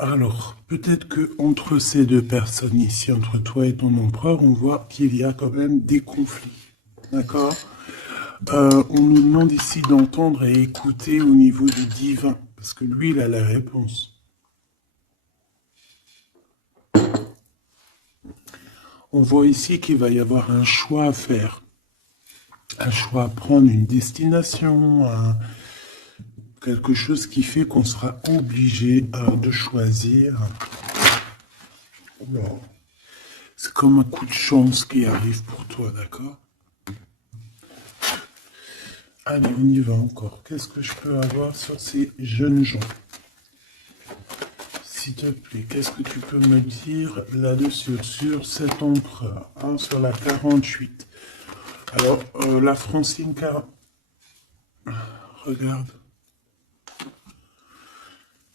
Alors, peut-être que entre ces deux personnes ici, entre toi et ton empereur, on voit qu'il y a quand même des conflits. D'accord? On nous demande ici d'entendre et écouter au niveau du divin, parce que lui, il a la réponse. On voit ici qu'il va y avoir un choix à faire. Un choix à prendre, une destination, quelque chose qui fait qu'on sera obligé de choisir. Wow. C'est comme un coup de chance qui arrive pour toi, d'accord? Allez, on y va encore. Qu'est-ce que je peux avoir sur ces jeunes gens? S'il te plaît, qu'est-ce que tu peux me dire là-dessus, sur cet empereur, hein, sur la 48? Alors, la Francine regarde.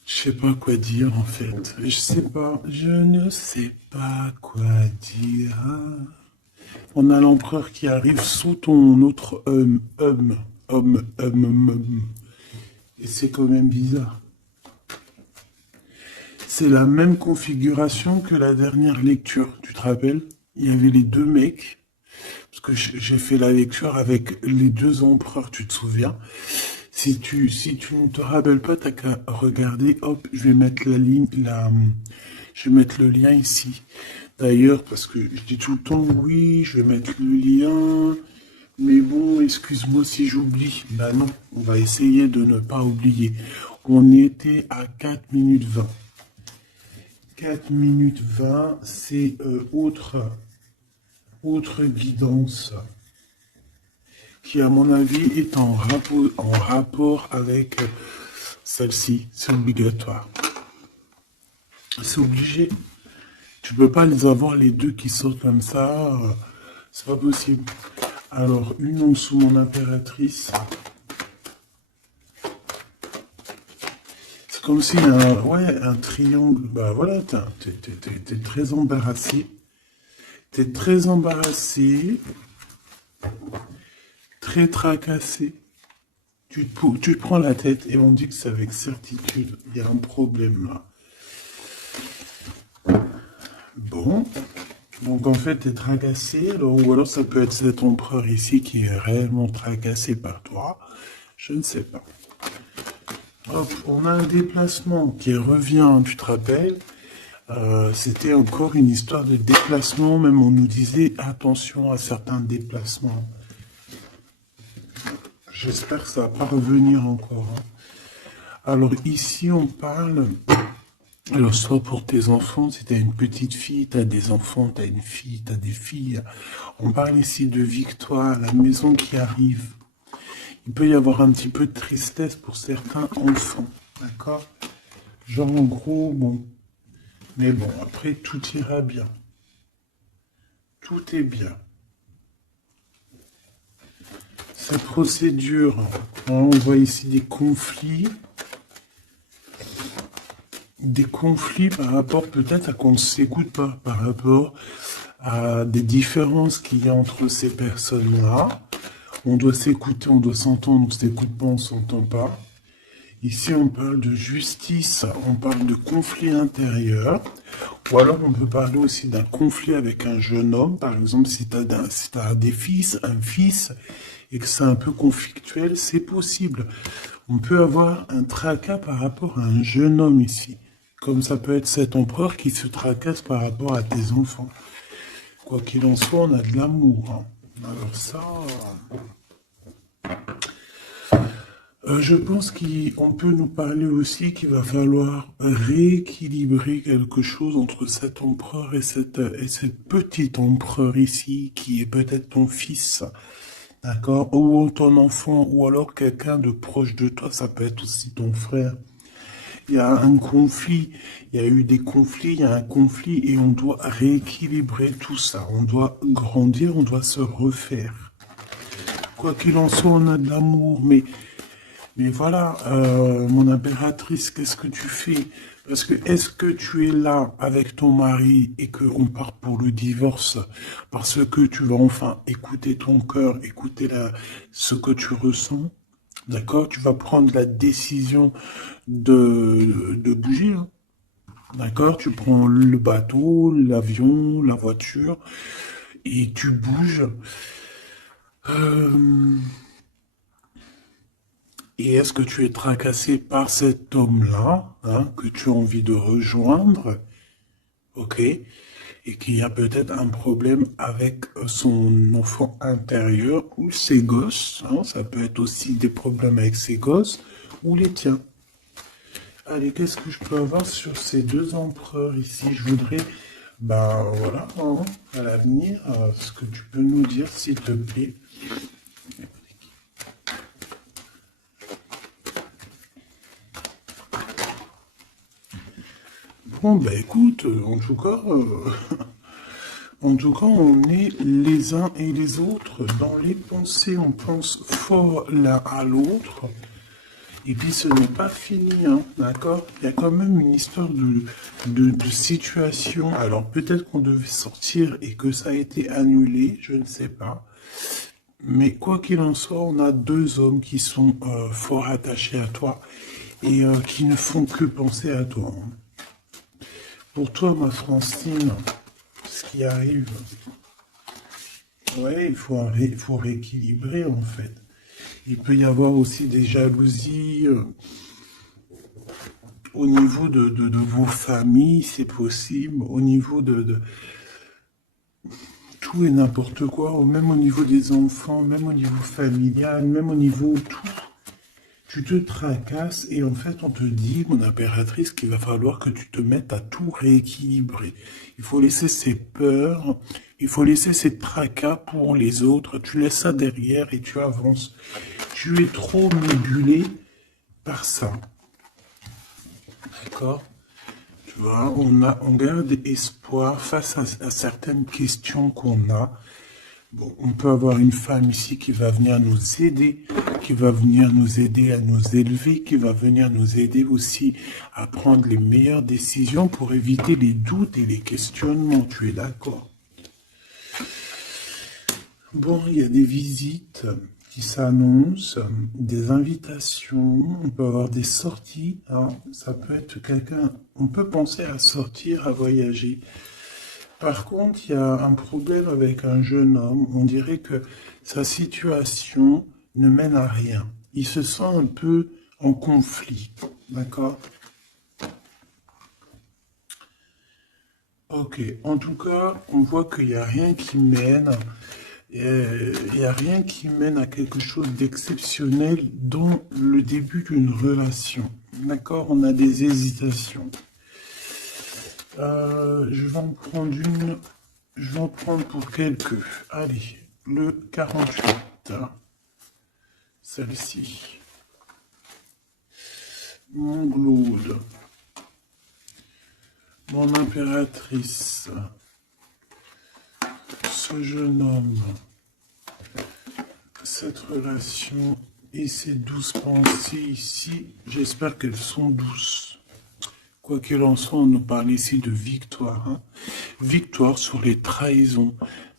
Je sais pas quoi dire en fait. Je ne sais pas quoi dire. On a l'empereur qui arrive sous ton autre homme. Et c'est quand même bizarre. C'est la même configuration que la dernière lecture, tu te rappelles? Il y avait les deux mecs, parce que j'ai fait la lecture avec les deux empereurs, tu te souviens? Si tu ne te rappelles pas, t'as qu'à regarder, hop, je vais mettre je vais mettre le lien ici. D'ailleurs, parce que je dis tout le temps, oui, je vais mettre le lien, mais bon, excuse-moi si j'oublie. Bah non, on va essayer de ne pas oublier. On était à 4 minutes 20. 4 minutes 20, c'est autre guidance qui, à mon avis, est en rapport avec celle-ci. C'est obligatoire. C'est obligé. Tu peux pas les avoir les deux qui sortent comme ça. C'est pas possible. Alors, une en dessous, mon impératrice. C'est comme si un triangle. Bah voilà, t'es très embarrassé. T'es très embarrassé, très tracassé. Tu te prends la tête et on dit que c'est avec certitude. Il y a un problème là. Bon. Donc en fait, t'es tracassé. Ou alors ça peut être cet empereur ici qui est réellement tracassé par toi. Je ne sais pas. Hop, on a un déplacement qui revient, tu te rappelles? C'était encore une histoire de déplacement. Même on nous disait attention à certains déplacements. J'espère que ça va pas revenir encore, hein. Alors ici, on parle. Alors, soit pour tes enfants, si tu as une petite fille, tu as des enfants, tu as une fille, tu as des filles. On parle ici de victoire, la maison qui arrive. Il peut y avoir un petit peu de tristesse pour certains enfants, d'accord? Genre, en gros, bon. Mais bon, après, tout ira bien. Tout est bien. Cette procédure, hein, on voit ici des conflits par rapport peut-être à qu'on ne s'écoute pas, par rapport à des différences qu'il y a entre ces personnes-là. On doit s'écouter, on doit s'entendre, on s'écoute pas, on s'entend pas. Ici, on parle de justice, on parle de conflit intérieur, ou alors on peut parler aussi d'un conflit avec un jeune homme, par exemple, si tu as des fils, un fils, et que c'est un peu conflictuel, c'est possible. On peut avoir un tracas par rapport à un jeune homme ici, comme ça peut être cet empereur qui se tracasse par rapport à tes enfants. Quoi qu'il en soit, on a de l'amour, hein. Alors ça... je pense qu'on peut nous parler aussi qu'il va falloir rééquilibrer quelque chose entre cet empereur et cette petite empereur ici, qui est peut-être ton fils, d'accord, ou ton enfant, ou alors quelqu'un de proche de toi, ça peut être aussi ton frère. Il y a un conflit, il y a eu des conflits, il y a un conflit, et on doit rééquilibrer tout ça. On doit grandir, on doit se refaire. Quoi qu'il en soit, on a de l'amour, mais voilà, mon impératrice, qu'est-ce que tu fais? Parce que est-ce que tu es là avec ton mari et qu'on part pour le divorce parce que tu vas enfin écouter ton cœur, écouter ce que tu ressens? D'accord? Tu vas prendre la décision de bouger, hein. D'accord? Tu prends le bateau, l'avion, la voiture et tu bouges. Euh, et est-ce que tu es tracassé par cet homme-là, hein, que tu as envie de rejoindre? Ok? Et qu'il y a peut-être un problème avec son enfant intérieur ou ses gosses, hein, ça peut être aussi des problèmes avec ses gosses ou les tiens. Allez, qu'est-ce que je peux avoir sur ces deux empereurs ici? Je voudrais, ben voilà, hein, à l'avenir, ce que tu peux nous dire, s'il te plaît. Bon, ben écoute, en tout cas, on est les uns et les autres. Dans les pensées, on pense fort l'un à l'autre. Et puis ce n'est pas fini, hein, d'accord? Il y a quand même une histoire de situation. Alors peut-être qu'on devait sortir et que ça a été annulé, je ne sais pas. Mais quoi qu'il en soit, on a deux hommes qui sont fort attachés à toi et qui ne font que penser à toi, hein. Pour toi, ma Francine, ce qui arrive, ouais, il faut rééquilibrer en fait. Il peut y avoir aussi des jalousies. Au niveau de vos familles, c'est possible. Au niveau de tout et n'importe quoi. Ou même au niveau des enfants, même au niveau familial, même au niveau tout. Tu te tracasses et en fait on te dit, mon impératrice, qu'il va falloir que tu te mettes à tout rééquilibrer. Il faut laisser ces peurs, il faut laisser ces tracas pour les autres. Tu laisses ça derrière et tu avances. Tu es trop nébulé par ça. D'accord? Tu vois, on garde espoir face à certaines questions qu'on a. Bon, on peut avoir une femme ici qui va venir nous aider, qui va venir nous aider à nous élever, qui va venir nous aider aussi à prendre les meilleures décisions pour éviter les doutes et les questionnements. Tu es d'accord? Bon, il y a des visites qui s'annoncent, des invitations, on peut avoir des sorties, hein. Ça peut être quelqu'un, on peut penser à sortir, à voyager. Par contre, il y a un problème avec un jeune homme. On dirait que sa situation ne mène à rien. Il se sent un peu en conflit. D'accord? Ok. En tout cas, on voit qu'il n'y a rien qui mène. Il n'y a rien qui mène à quelque chose d'exceptionnel dans le début d'une relation. D'accord? On a des hésitations. Je vais en prendre une. Je vais en prendre pour quelques. Allez, le 48. Celle-ci. Mon Glaude. Mon impératrice. Ce jeune homme. Cette relation et ces douces pensées ici, j'espère qu'elles sont douces. Quoi qu'il en soit, on nous parle ici de victoire, hein. Victoire sur les trahisons,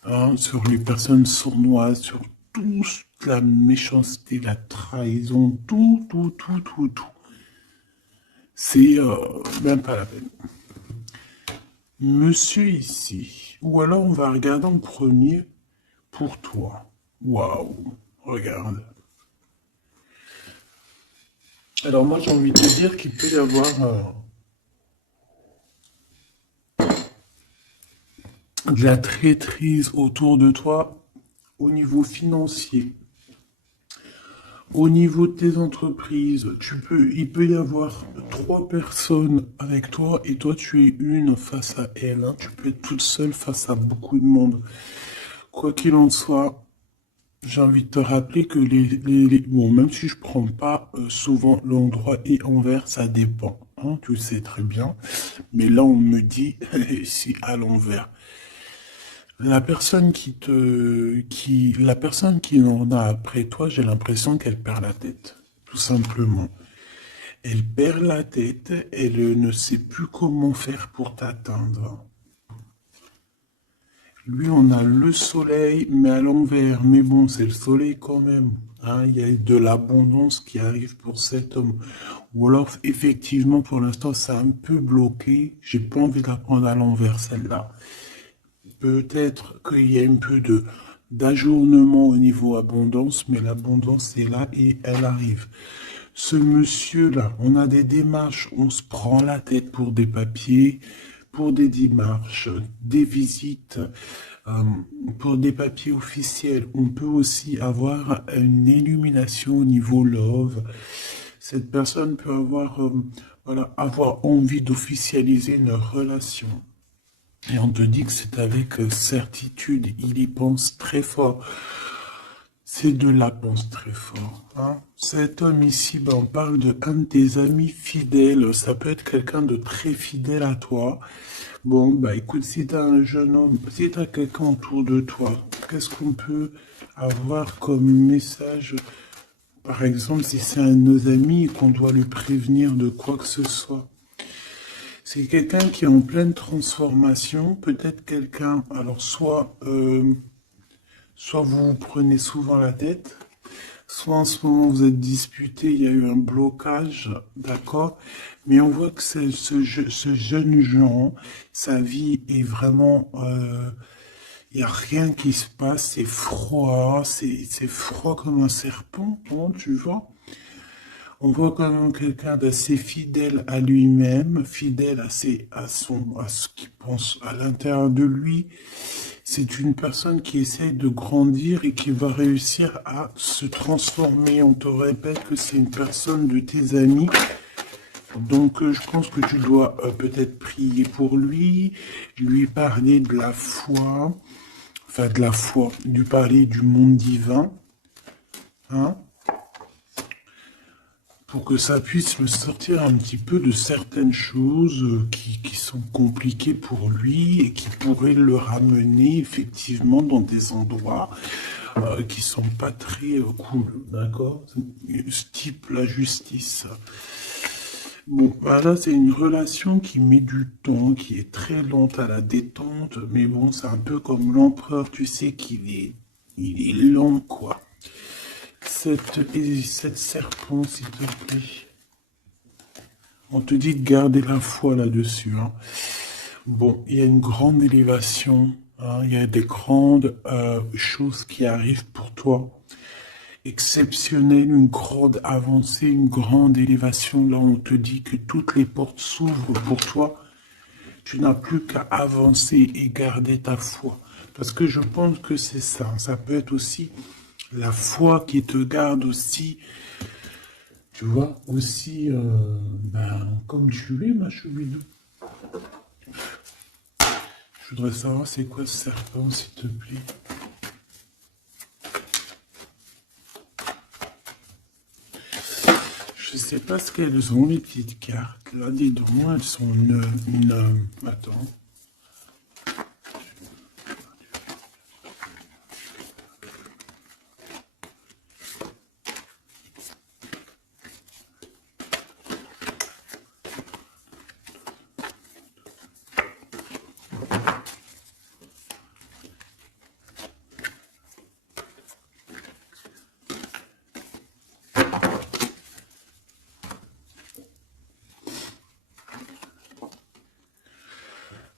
hein, sur les personnes sournoises, sur toute la méchanceté, la trahison, tout, tout, tout, tout, tout. C'est même pas la peine. Monsieur ici, ou alors on va regarder en premier pour toi. Waouh, regarde. Alors moi j'ai envie de te dire qu'il peut y avoir de la traîtrise autour de toi au niveau financier, au niveau de tes entreprises. Il peut y avoir trois personnes avec toi et toi tu es une face à elle, hein. Tu peux être toute seule face à beaucoup de monde. Quoi qu'il en soit, j'ai envie de te rappeler que bon, même si je prends pas souvent l'endroit et envers, ça dépend, hein, tu le sais très bien. Mais là, on me dit si à l'envers. La personne qui en a après toi, j'ai l'impression qu'elle perd la tête, tout simplement. Elle perd la tête, elle ne sait plus comment faire pour t'atteindre. Lui, on a le soleil, mais à l'envers. Mais bon, c'est le soleil quand même. Hein, il y a de l'abondance qui arrive pour cet homme. Ou alors, effectivement, pour l'instant, c'est un peu bloqué. J'ai pas envie de la prendre à l'envers, celle-là. Peut-être qu'il y a un peu de d'ajournement au niveau abondance, mais l'abondance est là et elle arrive. Ce monsieur-là, on a des démarches, on se prend la tête pour des papiers, pour des démarches, des visites, euh, pour des papiers officiels. On peut aussi avoir une illumination au niveau love. Cette personne peut avoir, voilà, avoir envie d'officialiser une relation. Et on te dit que c'est avec certitude, il y pense très fort. C'est de la pense très fort. Hein. Cet homme ici, ben, on parle de un de tes amis fidèles. Ça peut être quelqu'un de très fidèle à toi. Bon, bah écoute, si tu as un jeune homme, si tu as quelqu'un autour de toi, qu'est-ce qu'on peut avoir comme message? Par exemple, si c'est un de nos amis et qu'on doit lui prévenir de quoi que ce soit. C'est quelqu'un qui est en pleine transformation, peut-être quelqu'un, alors soit vous vous prenez souvent la tête, soit en ce moment vous êtes disputé, il y a eu un blocage, d'accord? Mais on voit que ce jeune Jean, sa vie est vraiment, il n'y a rien qui se passe, c'est froid, c'est froid comme un serpent, hein, tu vois? On voit quand même quelqu'un d'assez fidèle à lui-même, fidèle à ce qu'il pense à l'intérieur de lui. C'est une personne qui essaie de grandir et qui va réussir à se transformer. On te répète que c'est une personne de tes amis. Donc, je pense que tu dois peut-être prier pour lui parler de la foi, enfin de la foi, lui parler du monde divin, hein, pour que ça puisse me sortir un petit peu de certaines choses qui sont compliquées pour lui et qui pourraient le ramener effectivement dans des endroits qui sont pas très cool, d'accord? Ce type la justice. Bon, voilà, c'est une relation qui met du temps, qui est très lente à la détente, mais bon, c'est un peu comme l'empereur, tu sais il est lent, quoi. Cette serpent, s'il te plaît. On te dit de garder la foi là-dessus. Hein. Bon, il y a une grande élévation, hein, il y a des grandes choses qui arrivent pour toi. Exceptionnelles, une grande avancée, une grande élévation. Là, on te dit que toutes les portes s'ouvrent pour toi. Tu n'as plus qu'à avancer et garder ta foi. Parce que je pense que c'est ça. Ça peut être aussi la foi qui te garde aussi. Tu vois, aussi, ben, comme tu es, ma chouidou. Je voudrais savoir c'est quoi ce serpent, s'il te plaît. Je sais pas ce qu'elles ont, les petites cartes. Là, dis-donc, elles sont attends.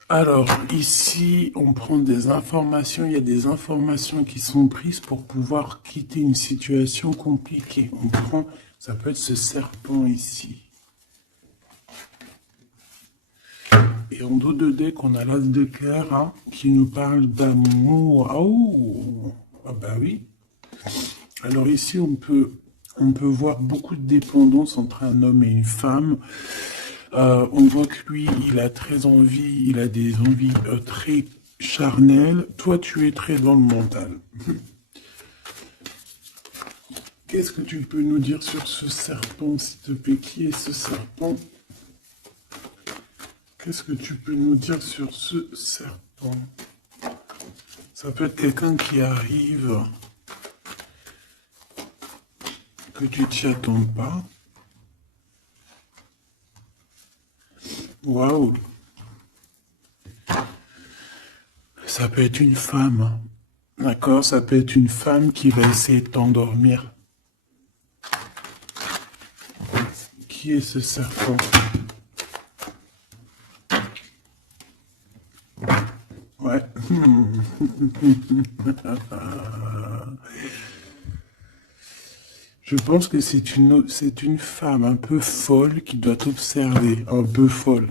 Alors, ici, on prend des informations. Il y a des informations qui sont prises pour pouvoir quitter une situation compliquée. On prend, ça peut être ce serpent ici. Et en dos de deck, on a l'as de cœur hein, qui nous parle d'amour. Oh, ah bah oui. Alors ici, on peut voir beaucoup de dépendance entre un homme et une femme. On voit que lui, il a très envie, il a des envies très charnelles. Toi, tu es très dans le mental. Qu'est-ce que tu peux nous dire sur ce serpent, s'il te plaît? Qui est ce serpent? Qu'est-ce que tu peux nous dire sur ce serpent? Ça peut être quelqu'un qui arrive, que tu t'y attends pas. Waouh! Ça peut être une femme, hein. D'accord? Ça peut être une femme qui va essayer de t'endormir. Qui est ce serpent? Ouais. Je pense que c'est une femme un peu folle qui doit t'observer, un peu folle.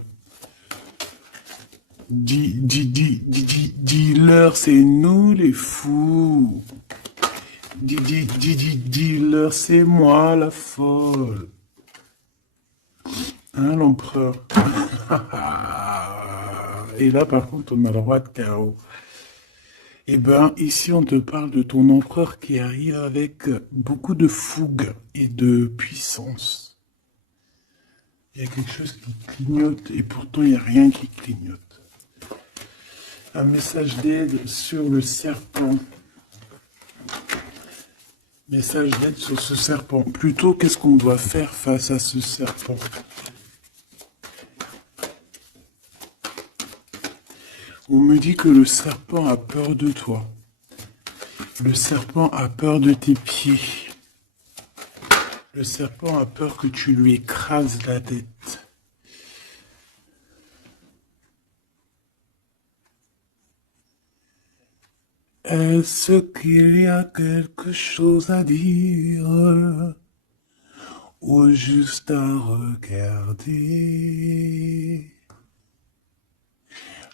Dis-leur, c'est nous les fous. Dis-leur, c'est moi la folle. Hein, l'empereur? Et là, par contre, on a le roi de carreau. Eh ben, ici, on te parle de ton empereur qui arrive avec beaucoup de fougue et de puissance. Il y a quelque chose qui clignote et pourtant, il n'y a rien qui clignote. Un message d'aide sur le serpent. Message d'aide sur ce serpent. Plutôt, qu'est-ce qu'on doit faire face à ce serpent? On me dit que le serpent a peur de toi. Le serpent a peur de tes pieds. Le serpent a peur que tu lui écrases la tête. Est-ce qu'il y a quelque chose à dire ou juste à regarder?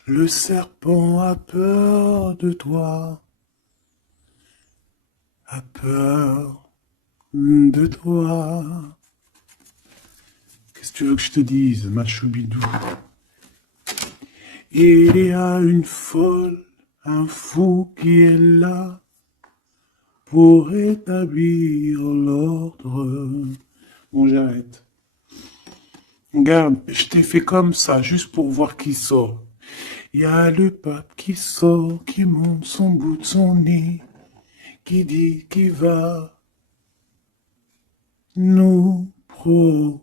Le serpent a peur de toi, a peur de toi. Qu'est-ce que tu veux que je te dise, ma choubidou? Il y a une folle, un fou qui est là pour établir l'ordre. Bon, j'arrête. Regarde, je t'ai fait comme ça, juste pour voir qui sort. Il y a le pape qui sort, qui monte son bout de son nez, qui dit qu'il va nous protéger.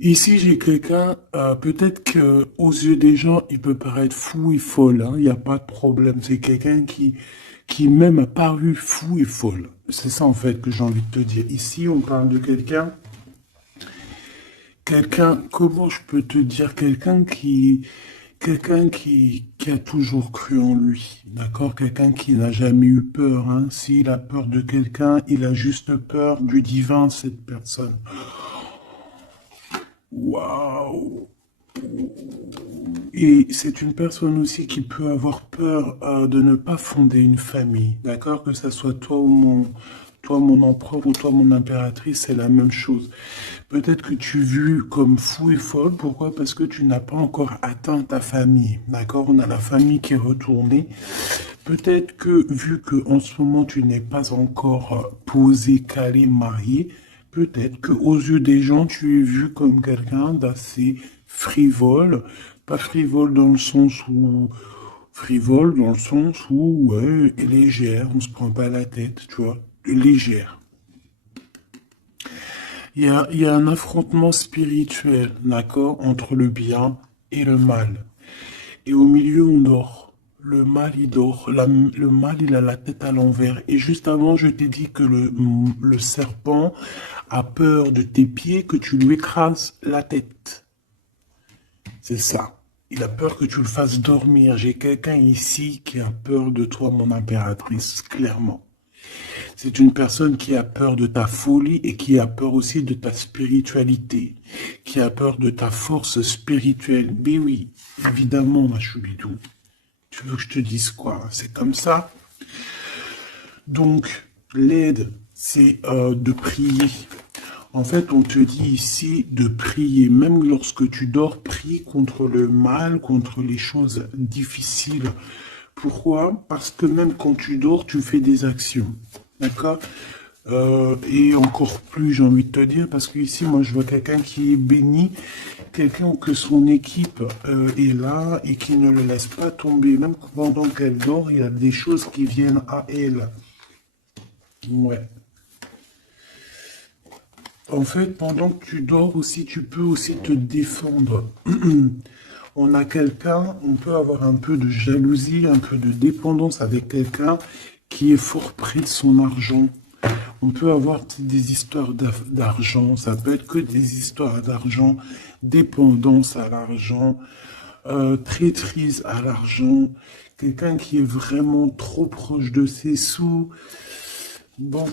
Ici, j'ai quelqu'un, peut-être que aux yeux des gens, il peut paraître fou et folle, hein, il n'y a pas de problème. C'est quelqu'un qui même a paru fou et folle. C'est ça, en fait, que j'ai envie de te dire. Ici, on parle de quelqu'un, comment je peux te dire, quelqu'un qui a toujours cru en lui, d'accord? Quelqu'un qui n'a jamais eu peur, hein. S'il a peur de quelqu'un, il a juste peur du divin, cette personne. Waouh! Et c'est une personne aussi qui peut avoir peur de ne pas fonder une famille, d'accord? Que ça soit toi mon empereur ou toi mon impératrice, c'est la même chose. Peut-être que tu es vu comme fou et folle, pourquoi? Parce que tu n'as pas encore atteint ta famille, d'accord? On a la famille qui est retournée. Peut-être que vu que en ce moment tu n'es pas encore posé, calé, marié, peut-être que aux yeux des gens tu es vu comme quelqu'un d'assez frivole, pas frivole dans le sens où frivole dans le sens où ouais, légère, on se prend pas la tête, tu vois, légère. Il y a un affrontement spirituel, d'accord, entre le bien et le mal. Et au milieu, on dort. Le mal, il dort. Le mal, il a la tête à l'envers. Et juste avant, je t'ai dit que le serpent a peur de tes pieds, que tu lui écrases la tête. C'est ça. Il a peur que tu le fasses dormir. J'ai quelqu'un ici qui a peur de toi, mon impératrice, clairement. C'est une personne qui a peur de ta folie et qui a peur aussi de ta spiritualité, qui a peur de ta force spirituelle. Mais oui, évidemment, ma choubidou. Tu veux que je te dise quoi? C'est comme ça. Donc, l'aide, c'est de prier. En fait, on te dit ici de prier. Même lorsque tu dors, prie contre le mal, contre les choses difficiles. Pourquoi? Parce que même quand tu dors, tu fais des actions. D'accord? Et encore plus, j'ai envie de te dire, parce que ici, moi, je vois quelqu'un qui est béni, quelqu'un que son équipe est là et qui ne le laisse pas tomber. Même pendant qu'elle dort, il y a des choses qui viennent à elle. Ouais. En fait, pendant que tu dors aussi, tu peux aussi te défendre. on a quelqu'un, on peut avoir un peu de jalousie, un peu de dépendance avec quelqu'un qui est fort pris de son argent. On peut avoir des histoires d'argent, ça peut être que des histoires d'argent, dépendance à l'argent, traîtrise à l'argent, quelqu'un qui est vraiment trop proche de ses sous. Bon,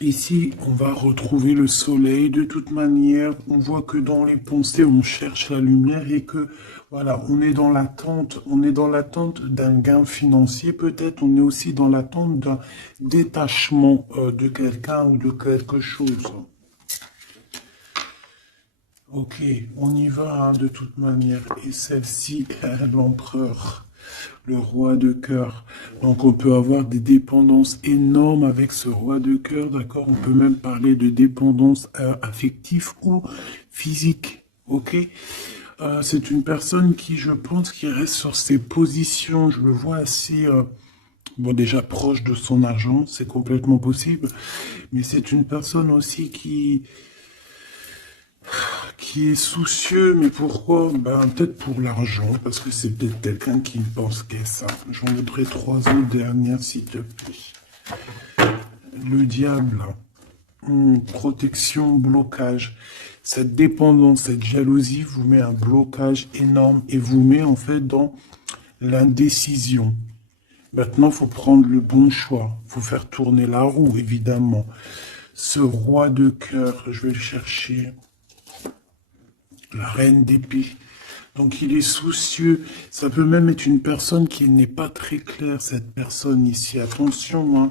ici, on va retrouver le soleil. De toute manière, on voit que dans les pensées, on cherche la lumière et que, voilà, on est dans l'attente d'un gain financier. Peut-être, on est aussi dans l'attente d'un détachement de quelqu'un ou de quelque chose. Ok, on y va hein, de toute manière. Et celle-ci, l'empereur, le roi de cœur. Donc on peut avoir des dépendances énormes avec ce roi de cœur, d'accord? On peut même parler de dépendance affective ou physique, ok? C'est une personne qui, je pense, qui reste sur ses positions. Je le vois assez... bon, déjà proche de son argent, c'est complètement possible. Mais c'est une personne aussi qui est soucieux, mais pourquoi? Ben, peut-être pour l'argent, parce que c'est peut-être quelqu'un qui ne pense qu'à ça. J'en voudrais 3 autres dernières, s'il te plaît. Le diable, protection, blocage. Cette dépendance, cette jalousie vous met un blocage énorme et vous met en fait dans l'indécision. Maintenant, il faut prendre le bon choix. Il faut faire tourner la roue, évidemment. Ce roi de cœur, je vais le chercher. La reine d'épée. Donc il est soucieux. Ça peut même être une personne qui n'est pas très claire, cette personne ici. Attention, hein.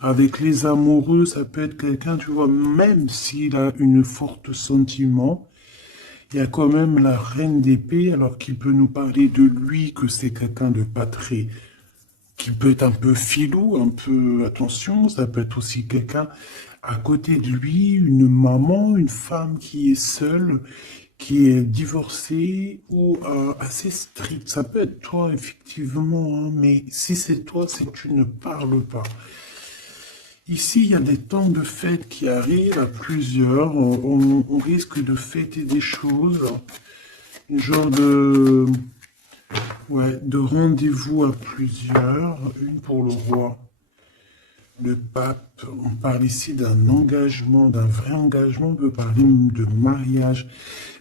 Avec les amoureux, ça peut être quelqu'un, tu vois, même s'il a une forte sentiment, il y a quand même la reine d'épée, alors qu'il peut nous parler de lui, que c'est quelqu'un de pas très... qui peut être un peu filou, un peu... Attention, ça peut être aussi quelqu'un à côté de lui, une maman, une femme qui est seule, qui est divorcée ou assez stricte. Ça peut être toi, effectivement, hein, mais si c'est toi, c'est que tu ne parles pas. Ici, il y a des temps de fête qui arrivent à plusieurs. On risque de fêter des choses, un genre de, ouais, de rendez-vous à plusieurs. Une pour le roi, le pape. On parle ici d'un engagement, d'un vrai engagement. On peut parler de mariage.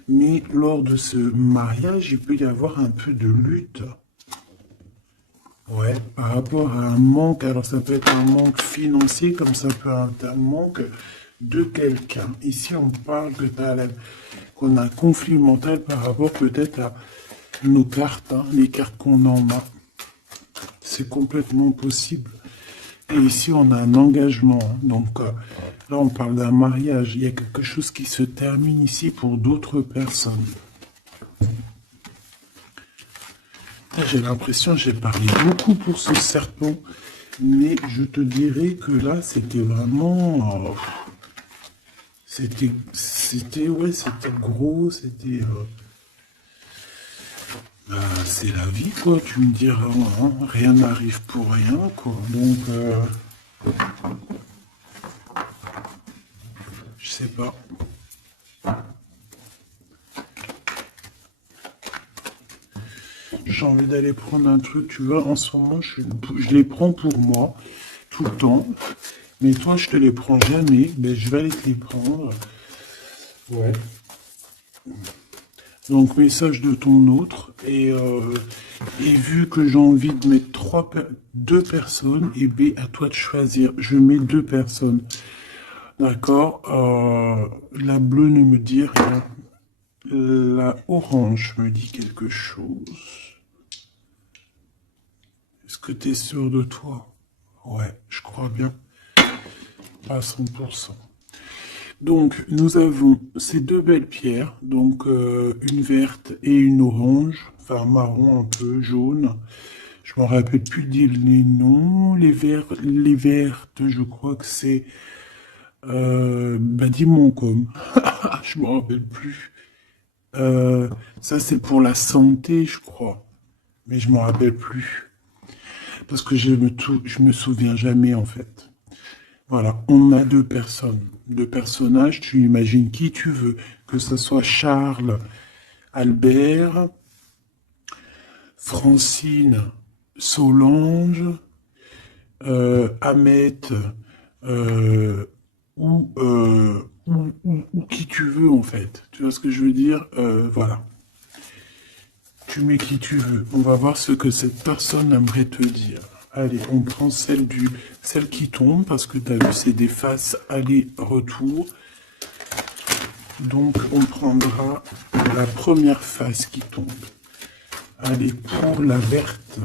Mais lors de ce mariage, il peut y avoir un peu de lutte. Ouais, par rapport à un manque, alors ça peut être un manque financier, comme ça peut être un manque de quelqu'un. Ici, on parle qu'on a un conflit mental par rapport peut-être à nos cartes, hein, les cartes qu'on en a. C'est complètement possible. Et ici, on a un engagement. Hein. Donc là, on parle d'un mariage. Il y a quelque chose qui se termine ici pour d'autres personnes. J'ai l'impression que j'ai parlé beaucoup pour ce serpent, mais je te dirais que là, c'était vraiment... ouais, c'était gros, c'était... c'est la vie, quoi, tu me diras, hein, rien n'arrive pour rien, quoi, donc... je sais pas. J'ai envie d'aller prendre un truc, tu vois, en ce moment, je les prends pour moi, tout le temps. Mais toi, je te les prends jamais, mais je vais aller te les prendre. Ouais. Donc, message de ton autre. Et vu que j'ai envie de mettre 2 personnes, et B, à toi de choisir. Je mets 2 personnes. D'accord. La bleue ne me dit rien. La orange me dit quelque chose. Est-ce que tu es sûr de toi? Ouais, je crois bien. À 100%. Donc, nous avons ces 2 belles pierres, donc une verte et une orange, enfin marron un peu, jaune. Je me rappelle plus dire les noms. Les vertes, je crois que c'est Dimoncom. Je me rappelle plus. Ça, c'est pour la santé, je crois. Mais je me rappelle plus. Parce que je me souviens jamais, en fait. Voilà, on a 2 personnes. 2 personnages, tu imagines qui tu veux. Que ce soit Charles Albert, Francine, Solange, Ahmet, euh, ou qui tu veux en fait. Tu vois ce que je veux dire? Voilà. Tu mets qui tu veux. On va voir ce que cette personne aimerait te dire. Allez, on prend celle qui tombe parce que tu as vu, c'est des faces aller-retour. Donc, on prendra la première face qui tombe. Allez, pour la verte.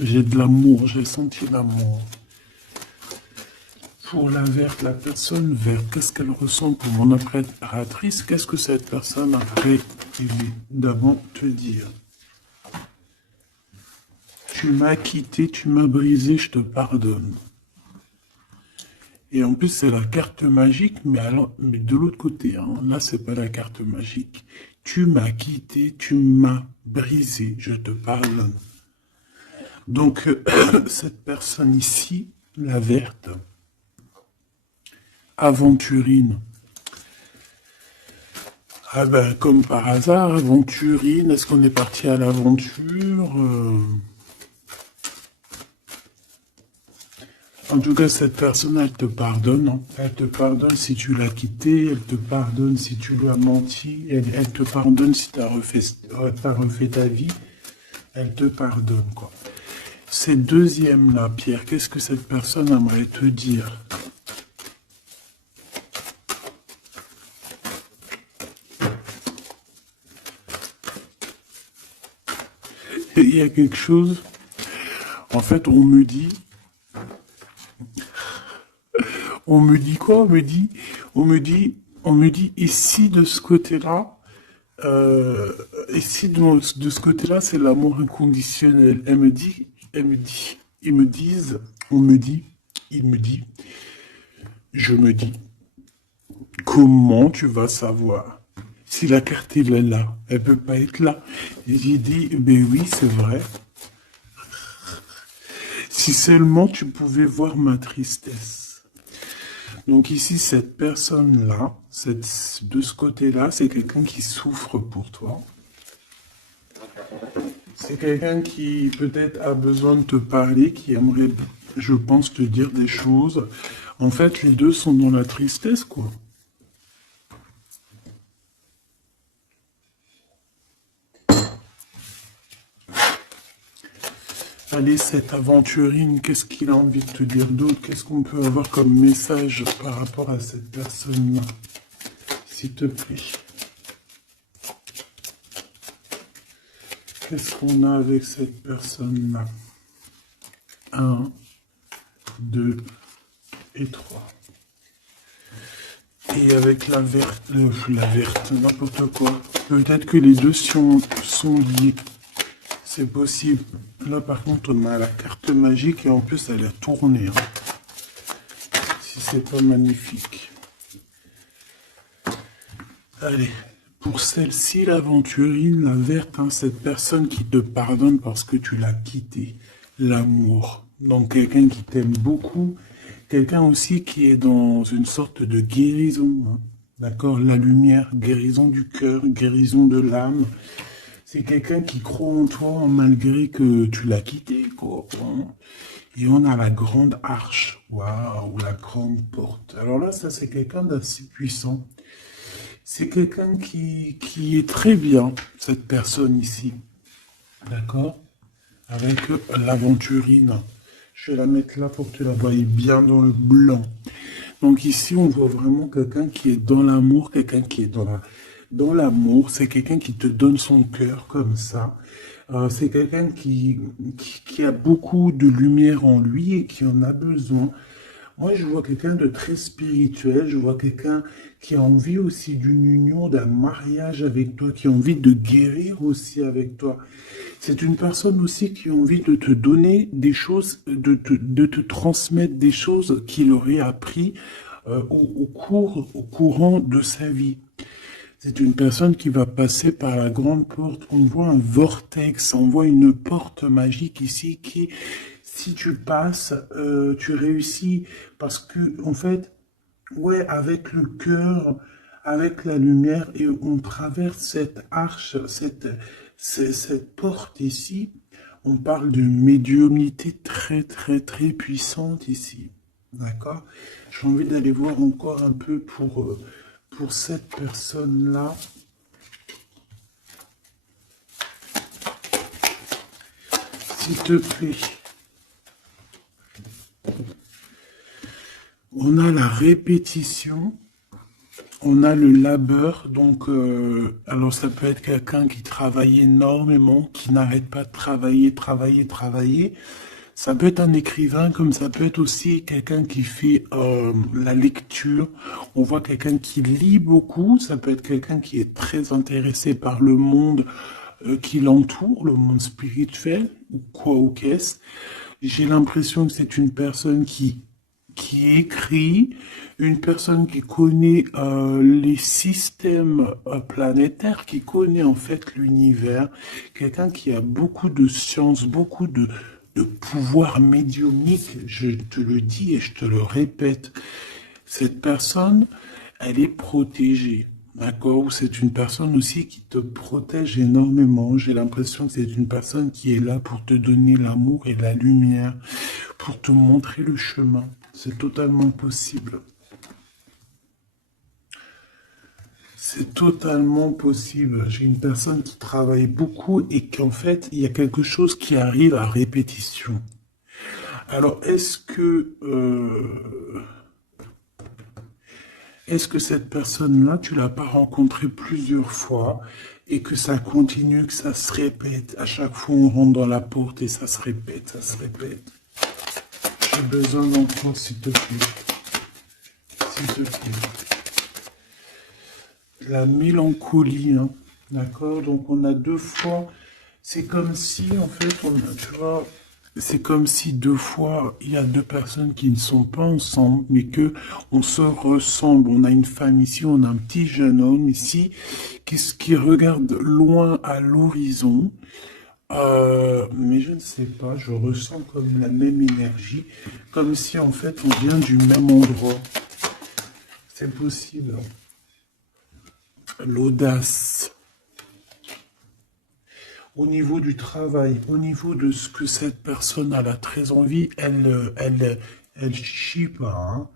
J'ai de l'amour, j'ai senti l'amour. Pour la verte, la personne verte, qu'est-ce qu'elle ressent pour mon impératrice? Qu'est-ce que cette personne aimerait évidemment te dire? Tu m'as quitté, tu m'as brisé, je te pardonne. Et en plus, c'est la carte magique, mais, alors, mais de l'autre côté, hein, là, c'est pas la carte magique. Tu m'as quitté, tu m'as brisé, je te pardonne. Donc, cette personne ici, la verte, aventurine. Ah ben, comme par hasard, aventurine, est-ce qu'on est parti à l'aventure? En tout cas, cette personne, elle te pardonne. Hein. Elle te pardonne si tu l'as quitté, elle te pardonne si tu lui as menti, elle te pardonne si tu as refait ta vie. Elle te pardonne, quoi. Cette deuxième-là, Pierre, qu'est-ce que cette personne aimerait te dire? Il y a quelque chose, en fait, on me dit quoi? On me dit, ici, de ce côté-là, ici, de ce côté-là, c'est l'amour inconditionnel. Ils me disent, on me dit, il me dit, je me dis, comment tu vas savoir? Si la carte elle est là, elle peut pas être là. Et j'ai dit, ben oui, c'est vrai. Si seulement tu pouvais voir ma tristesse. Donc ici, cette personne-là, de ce côté-là, c'est quelqu'un qui souffre pour toi. C'est quelqu'un qui peut-être a besoin de te parler, qui aimerait, je pense, te dire des choses. En fait, les deux sont dans la tristesse, quoi. Allez, cette aventurine, qu'est-ce qu'il a envie de te dire d'autre? Qu'est-ce qu'on peut avoir comme message par rapport à cette personne-là? S'il te plaît. Qu'est-ce qu'on a avec cette personne-là? 1, 2 et 3. Et avec la verte, n'importe quoi. Peut-être que les deux sont liés. C'est possible. Là, par contre, on a la carte magique et en plus, elle est tournée. Hein. Si c'est pas magnifique. Allez, pour celle-ci, l'aventurine, la verte, hein, cette personne qui te pardonne parce que tu l'as quitté. L'amour. Donc, quelqu'un qui t'aime beaucoup. Quelqu'un aussi qui est dans une sorte de guérison. Hein. D'accord? La lumière, guérison du cœur, guérison de l'âme. C'est quelqu'un qui croit en toi malgré que tu l'as quitté, quoi. Et on a la grande arche. Waouh, la grande porte. Alors là, ça, c'est quelqu'un d'assez puissant. C'est quelqu'un qui est très bien, cette personne ici. D'accord? Avec l'aventurine. Je vais la mettre là pour que tu la voyes bien dans le blanc. Donc ici, on voit vraiment quelqu'un qui est dans l'amour, quelqu'un qui est dans l'amour. C'est quelqu'un qui te donne son cœur comme ça. C'est quelqu'un qui a beaucoup de lumière en lui et qui en a besoin. Moi, je vois quelqu'un de très spirituel, je vois quelqu'un qui a envie aussi d'une union, d'un mariage avec toi, qui a envie de guérir aussi avec toi. C'est une personne aussi qui a envie de te donner des choses, de te transmettre des choses qu'il aurait appris au courant de sa vie. C'est une personne qui va passer par la grande porte. On voit un vortex, on voit une porte magique ici qui, si tu passes, tu réussis parce que, en fait, ouais, avec le cœur, avec la lumière et on traverse cette arche, cette porte ici. On parle de médiumnité très, très, très puissante ici. D'accord? J'ai envie d'aller voir encore un peu pour cette personne-là. S'il te plaît. On a la répétition. On a le labeur, donc alors ça peut être quelqu'un qui travaille énormément, qui n'arrête pas de travailler. Ça peut être un écrivain, comme ça peut être aussi quelqu'un qui fait la lecture. On voit quelqu'un qui lit beaucoup, ça peut être quelqu'un qui est très intéressé par le monde qui l'entoure, le monde spirituel, ou quoi ou qu'est-ce. J'ai l'impression que c'est une personne qui écrit, une personne qui connaît les systèmes planétaires, qui connaît en fait l'univers, quelqu'un qui a beaucoup de science, beaucoup de pouvoir médiumnique, je te le dis et je te le répète. Cette personne, elle est protégée. D'accord? C'est une personne aussi qui te protège énormément. J'ai l'impression que c'est une personne qui est là pour te donner l'amour et la lumière, pour te montrer le chemin. C'est totalement possible. C'est totalement possible. J'ai une personne qui travaille beaucoup et qu'en fait, il y a quelque chose qui arrive à répétition. Alors, est-ce que cette personne-là, tu l'as pas rencontrée plusieurs fois et que ça continue, que ça se répète? À chaque fois, on rentre dans la porte et ça se répète, ça se répète. J'ai besoin d'encore, s'il te plaît. S'il te plaît. La mélancolie, hein. D'accord? Donc, on a deux fois. C'est comme si, en fait, tu vois, c'est comme si deux fois, il y a deux personnes qui ne sont pas ensemble, mais que on se ressemble. On a une femme ici, on a un petit jeune homme ici, qui regarde loin à l'horizon. Mais je ne sais pas, je ressens comme la même énergie, comme si en fait on vient du même endroit. C'est possible. L'audace. Au niveau du travail, au niveau de ce que cette personne a là très envie, elle chie pas, hein.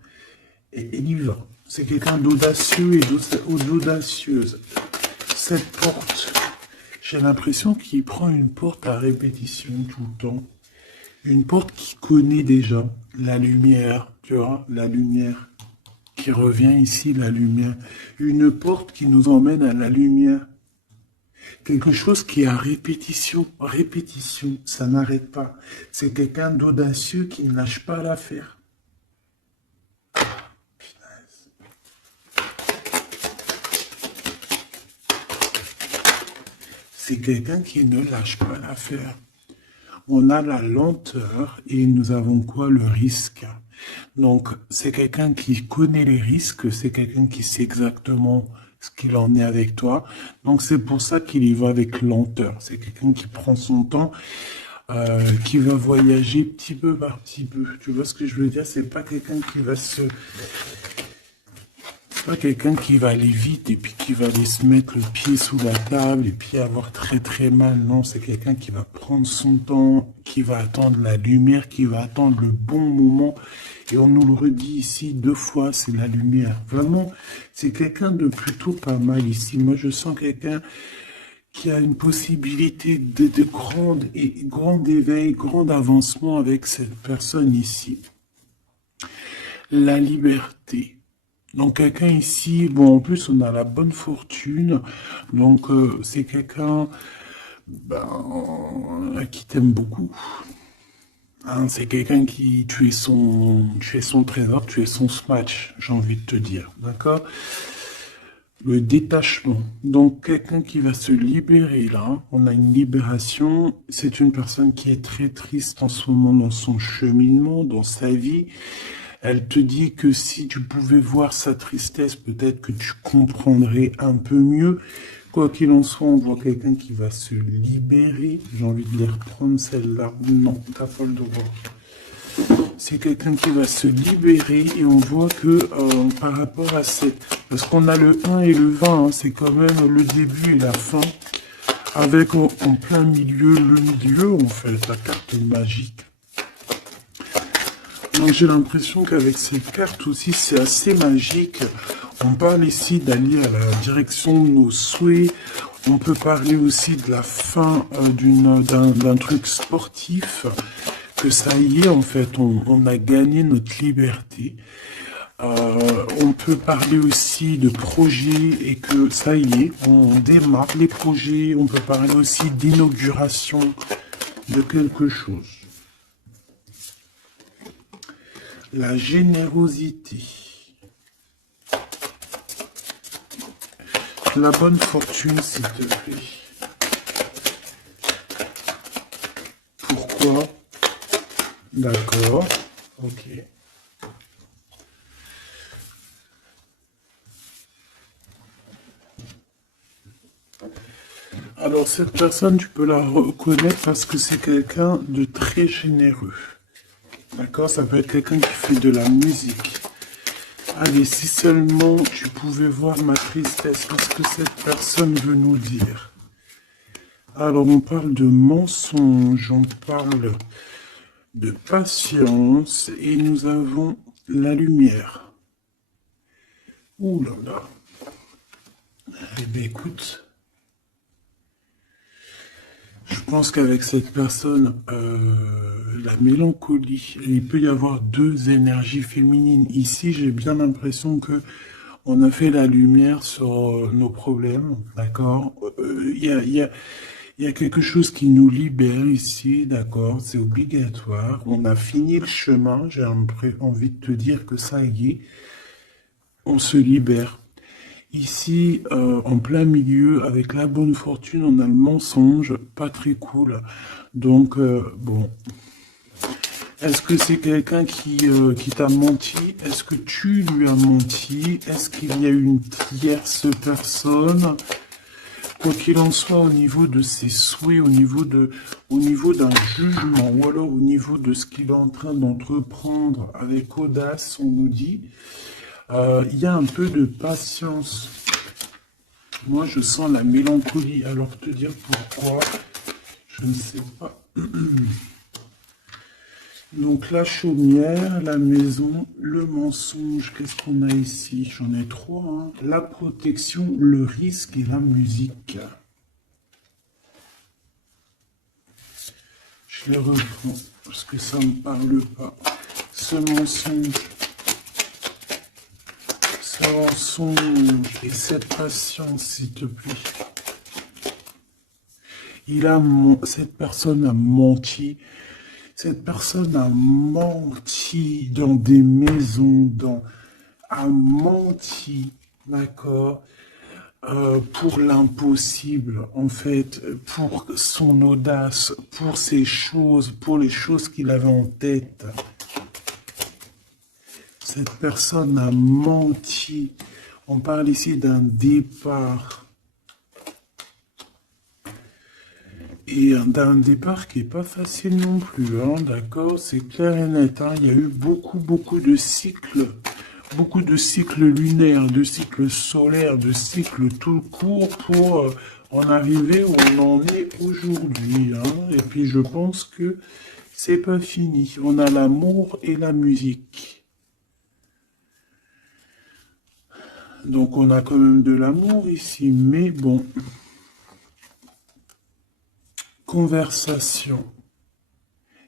Et elle y va. C'est quelqu'un d'audacieux et d'audacieuse. Cette porte, j'ai l'impression qu'il prend une porte à répétition tout le temps. Une porte qui connaît déjà la lumière, tu vois, la lumière qui revient ici, la lumière. Une porte qui nous emmène à la lumière. Quelque chose qui est à répétition, répétition, ça n'arrête pas. C'est quelqu'un d'audacieux qui ne lâche pas l'affaire. C'est quelqu'un qui ne lâche pas l'affaire. On a la lenteur et nous avons quoi? Le risque. Donc, c'est quelqu'un qui connaît les risques, c'est quelqu'un qui sait exactement ce qu'il en est avec toi. Donc, c'est pour ça qu'il y va avec lenteur. C'est quelqu'un qui prend son temps, qui va voyager petit peu par petit peu. Tu vois ce que je veux dire? C'est pas quelqu'un qui va pas quelqu'un qui va aller vite et puis qui va aller se mettre le pied sous la table et puis avoir très très mal. Non, c'est quelqu'un qui va prendre son temps, qui va attendre la lumière, qui va attendre le bon moment. Et on nous le redit ici deux fois, c'est la lumière. Vraiment, c'est quelqu'un de plutôt pas mal ici. Moi, je sens quelqu'un qui a une possibilité de grand éveil, grand avancement avec cette personne ici. La liberté. Donc quelqu'un ici, bon en plus on a la bonne fortune, donc c'est quelqu'un qui t'aime beaucoup. Hein, c'est quelqu'un qui, tu es son trésor, tu es son smash, j'ai envie de te dire, d'accord? Le détachement, donc quelqu'un qui va se libérer là, on a une libération, c'est une personne qui est très triste en ce moment dans son cheminement, dans sa vie. Elle te dit que si tu pouvais voir sa tristesse, peut-être que tu comprendrais un peu mieux. Quoi qu'il en soit, on voit quelqu'un qui va se libérer. J'ai envie de les reprendre celle-là. Non, t'as pas le droit. c'est quelqu'un qui va se libérer et on voit que par rapport à cette... Parce qu'on a le 1 et le 20, hein, c'est quand même le début et la fin, avec en plein milieu, le milieu, en fait, la carte magique. Donc j'ai l'impression qu'avec ces cartes aussi, c'est assez magique. On parle ici d'aller à la direction de nos souhaits. On peut parler aussi de la fin d'un truc sportif. Que ça y est, en fait, on a gagné notre liberté. On peut parler aussi de projets et que ça y est, on démarre les projets. On peut parler aussi d'inauguration de quelque chose. La générosité. La bonne fortune, s'il te plaît. Pourquoi? D'accord. Ok. Alors, cette personne, tu peux la reconnaître parce que c'est quelqu'un de très généreux. D'accord? Ça peut être quelqu'un qui fait de la musique. Allez, si seulement tu pouvais voir ma tristesse, qu'est-ce que cette personne veut nous dire? Alors, on parle de mensonge, on parle de patience, et nous avons la lumière. Ouh là là. Eh bien, écoute, je pense qu'avec cette personne, la mélancolie, il peut y avoir deux énergies féminines. Ici, j'ai bien l'impression que on a fait la lumière sur nos problèmes, d'accord? Il y a quelque chose qui nous libère ici, d'accord? C'est obligatoire. On a fini le chemin. J'ai envie de te dire que ça y est, on se libère. Ici, en plein milieu, avec la bonne fortune, on a le mensonge, pas très cool. Donc, bon. Est-ce que c'est quelqu'un qui t'a menti? Est-ce que tu lui as menti? Est-ce qu'il y a une tierce personne? Quoi qu'il en soit, au niveau de ses souhaits, au niveau d'un jugement, ou alors au niveau de ce qu'il est en train d'entreprendre avec audace, on nous dit, il y a un peu de patience. Moi, je sens la mélancolie. Alors, te dire pourquoi, je ne sais pas. Donc, la chaumière, la maison, le mensonge. Qu'est-ce qu'on a ici? J'en ai trois. Hein. La protection, le risque et la musique. Je les reprends parce que ça ne me parle pas. Ce mensonge et cette patience, s'il te plaît. Cette personne a menti. Cette personne a menti dans des maisons, a menti, d'accord, pour l'impossible, en fait, pour son audace, pour ses choses, pour les choses qu'il avait en tête. Cette personne a menti. On parle ici d'un départ. Et d'un départ qui n'est pas facile non plus, hein, d'accord? C'est clair et net, hein, il y a eu beaucoup de cycles lunaires, de cycles solaires, de cycles tout court pour en arriver où on en est aujourd'hui, hein. Et puis je pense que c'est pas fini. On a l'amour et la musique. Donc on a quand même de l'amour ici, mais bon. Conversation.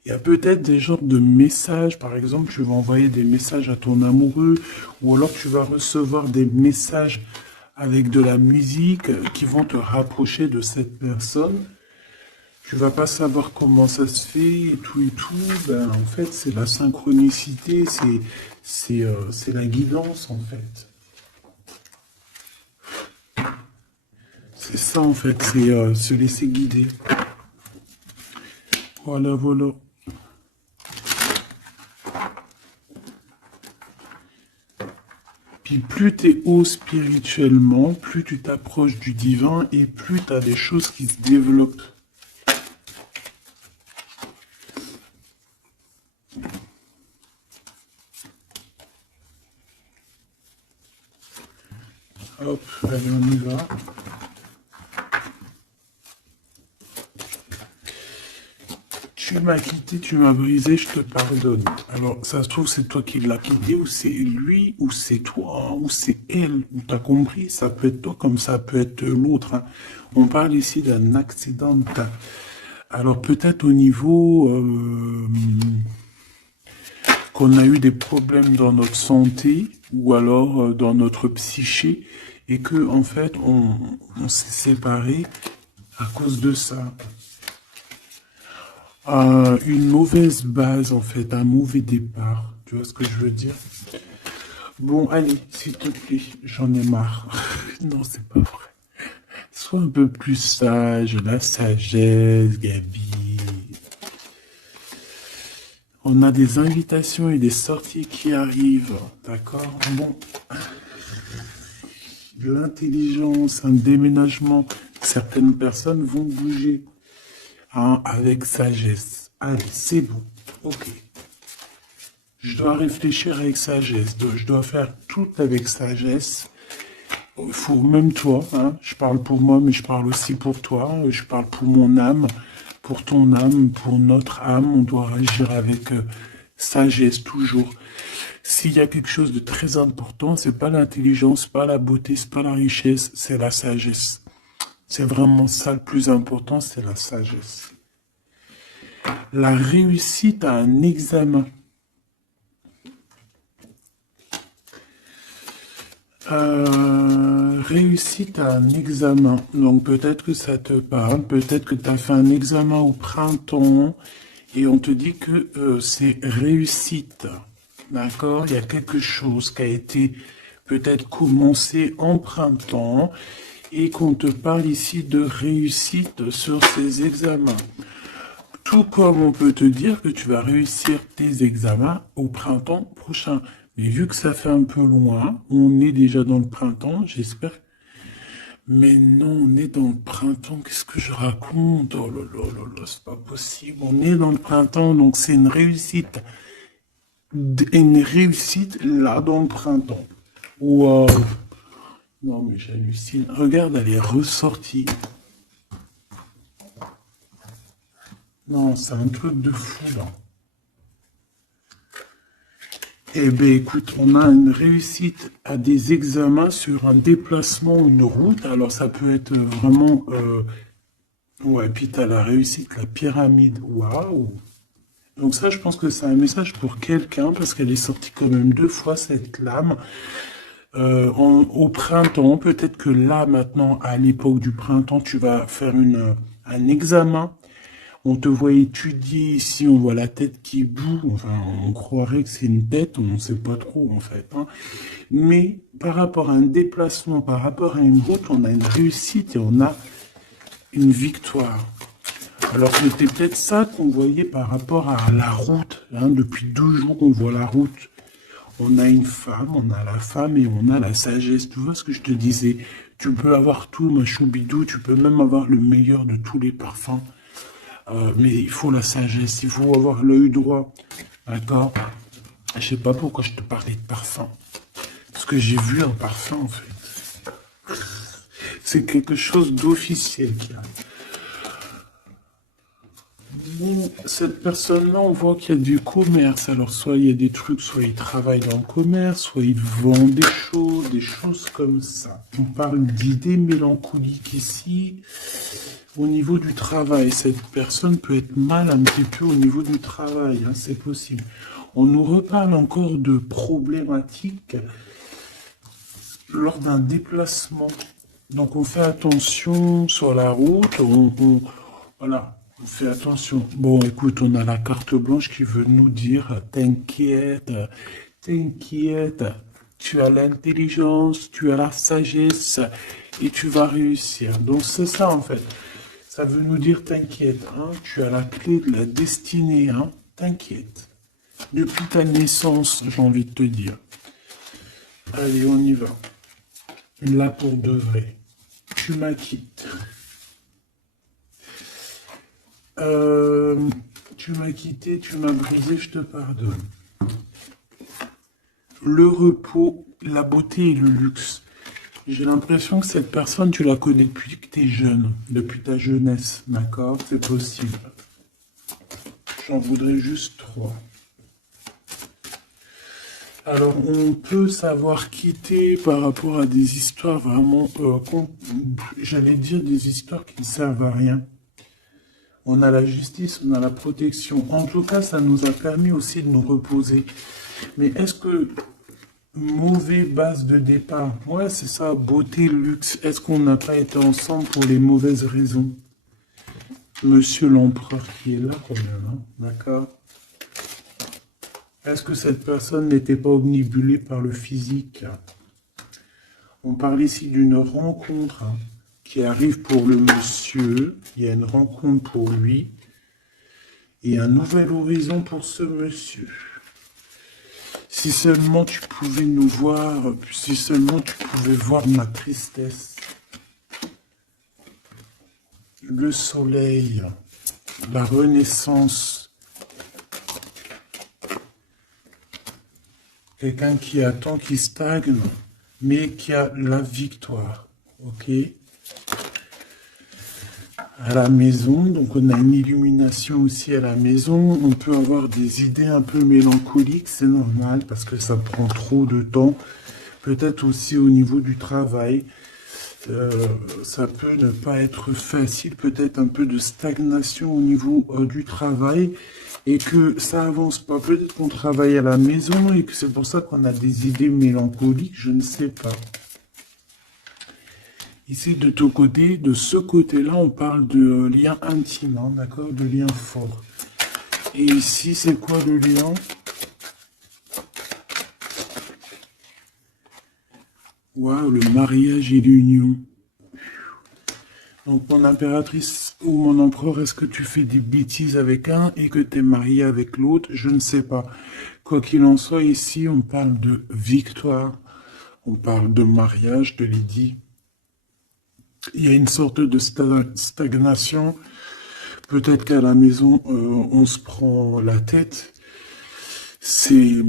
Il y a peut-être des genres de messages, par exemple, tu vas envoyer des messages à ton amoureux, ou alors tu vas recevoir des messages avec de la musique qui vont te rapprocher de cette personne. Tu vas pas savoir comment ça se fait et tout. Ben, en fait, c'est la synchronicité, c'est la guidance, en fait. C'est ça, en fait, c'est se laisser guider. Voilà, voilà. Puis plus tu es haut spirituellement, plus tu t'approches du divin et plus tu as des choses qui se développent. Hop, allez, on y va. Tu m'as quitté, tu m'as brisé, je te pardonne. Alors, ça se trouve, c'est toi qui l'as quitté, ou c'est lui, ou c'est toi, hein, ou c'est elle. T'as compris? Ça peut être toi comme ça peut être l'autre, hein. On parle ici d'un accident. Alors, peut-être au niveau qu'on a eu des problèmes dans notre santé, ou alors dans notre psyché, et que, en fait, on s'est séparés à cause de ça. Une mauvaise base, en fait, un mauvais départ. Tu vois ce que je veux dire? Bon, allez, s'il te plaît, j'en ai marre. Non, c'est pas vrai. Sois un peu plus sage, la sagesse, Gabi. On a des invitations et des sorties qui arrivent, d'accord? Bon, l'intelligence, un déménagement, certaines personnes vont bouger, hein, avec sagesse. Allez, c'est bon, ok. Je dois réfléchir avec sagesse, je dois faire tout avec sagesse. Il faut, même toi, hein, je parle pour moi, mais je parle aussi pour toi, je parle pour mon âme, pour ton âme, pour notre âme, on doit agir avec sagesse toujours. S'il y a quelque chose de très important, c'est pas l'intelligence, pas la beauté, c'est pas la richesse, c'est la sagesse. C'est vraiment ça le plus important, c'est la sagesse. La réussite à un examen. Réussite à un examen. Donc peut-être que ça te parle, peut-être que tu as fait un examen au printemps et on te dit que c'est réussite. D'accord? Il y a quelque chose qui a été peut-être commencé en printemps et qu'on te parle ici de réussite sur ces examens. Tout comme on peut te dire que tu vas réussir tes examens au printemps prochain. Mais vu que ça fait un peu loin, on est déjà dans le printemps, j'espère. Mais non, on est dans le printemps, qu'est-ce que je raconte? Oh là là là là, c'est pas possible. On est dans le printemps, donc c'est une réussite. Une réussite là dans le printemps. Wow. Non mais j'hallucine. Regarde, elle est ressortie. Non, c'est un truc de fou là. Eh bien, écoute, on a une réussite à des examens sur un déplacement, une route. Alors, ça peut être vraiment... Ouais, puis tu as la réussite, la pyramide. Waouh! Donc ça, je pense que c'est un message pour quelqu'un, parce qu'elle est sortie quand même 2 fois, cette lame. Au printemps, peut-être que là, maintenant, à l'époque du printemps, tu vas faire un examen. On te voit étudier ici, on voit la tête qui boue, enfin, on croirait que c'est une tête, on ne sait pas trop en fait, hein. Mais par rapport à un déplacement, par rapport à une route, on a une réussite et on a une victoire. Alors c'était peut-être ça qu'on voyait par rapport à la route, hein. Depuis 2 jours, on voit la route. On a une femme, on a la femme et on a la sagesse. Tu vois ce que je te disais? Tu peux avoir tout, ma choubidou, tu peux même avoir le meilleur de tous les parfums. Mais il faut la sagesse, il faut avoir l'œil droit. D'accord? Je sais pas pourquoi je te parlais de parfum. Parce que j'ai vu un parfum, en fait. C'est quelque chose d'officiel qui arrive. Bon, cette personne-là, on voit qu'il y a du commerce. Alors, soit il y a des trucs, soit il travaille dans le commerce, soit il vend des choses comme ça. On parle d'idées mélancoliques ici. Au niveau du travail, cette personne peut être mal un petit peu au niveau du travail, hein, c'est possible. On nous reparle encore de problématiques lors d'un déplacement. Donc on fait attention sur la route, voilà, on fait attention. Bon, écoute, on a la carte blanche qui veut nous dire, t'inquiète, t'inquiète, tu as l'intelligence, tu as la sagesse et tu vas réussir. Donc c'est ça en fait. Ça veut nous dire t'inquiète, hein, tu as la clé de la destinée, hein, t'inquiète. Depuis ta naissance, j'ai envie de te dire. Allez, on y va. Là pour de vrai. Tu m'acquittes. Tu m'as quitté, tu m'as brisé, je te pardonne. Le repos, la beauté et le luxe. J'ai l'impression que cette personne, tu la connais depuis que tu es jeune, depuis ta jeunesse, d'accord? C'est possible. J'en voudrais juste 3. Alors, on peut savoir quitter par rapport à des histoires vraiment, j'allais dire des histoires qui ne servent à rien. On a la justice, on a la protection. En tout cas, ça nous a permis aussi de nous reposer. Mais est-ce que mauvaise base de départ, ouais, c'est ça, beauté, luxe, est-ce qu'on n'a pas été ensemble pour les mauvaises raisons? Monsieur l'empereur qui est là quand même, hein, d'accord? Est-ce que cette personne n'était pas omnibulée par le physique? On parle ici d'une rencontre qui arrive pour le monsieur. Il y a une rencontre pour lui. Et un nouvel horizon pour ce monsieur. Si seulement tu pouvais nous voir, si seulement tu pouvais voir ma tristesse. Le soleil, la renaissance. Quelqu'un qui attend, qui stagne, mais qui a la victoire. Ok? À la maison, donc on a une illumination aussi à la maison. On peut avoir des idées un peu mélancoliques, c'est normal parce que ça prend trop de temps. Peut-être aussi au niveau du travail. Ça peut ne pas être facile, peut-être un peu de stagnation au niveau du travail et que ça avance pas. Peut-être qu'on travaille à la maison et que c'est pour ça qu'on a des idées mélancoliques, je ne sais pas. Ici, de ton côté, de ce côté-là, on parle de lien intime, hein, d'accord, de lien fort. Et ici, c'est quoi le lien? Waouh, le mariage et l'union. Donc, mon impératrice ou mon empereur, est-ce que tu fais des bêtises avec un et que tu es marié avec l'autre? Je ne sais pas. Quoi qu'il en soit, ici, on parle de victoire. On parle de mariage, je te l'ai dit. Il y a une sorte de stagnation. Peut-être qu'à la maison, on se prend la tête. C'est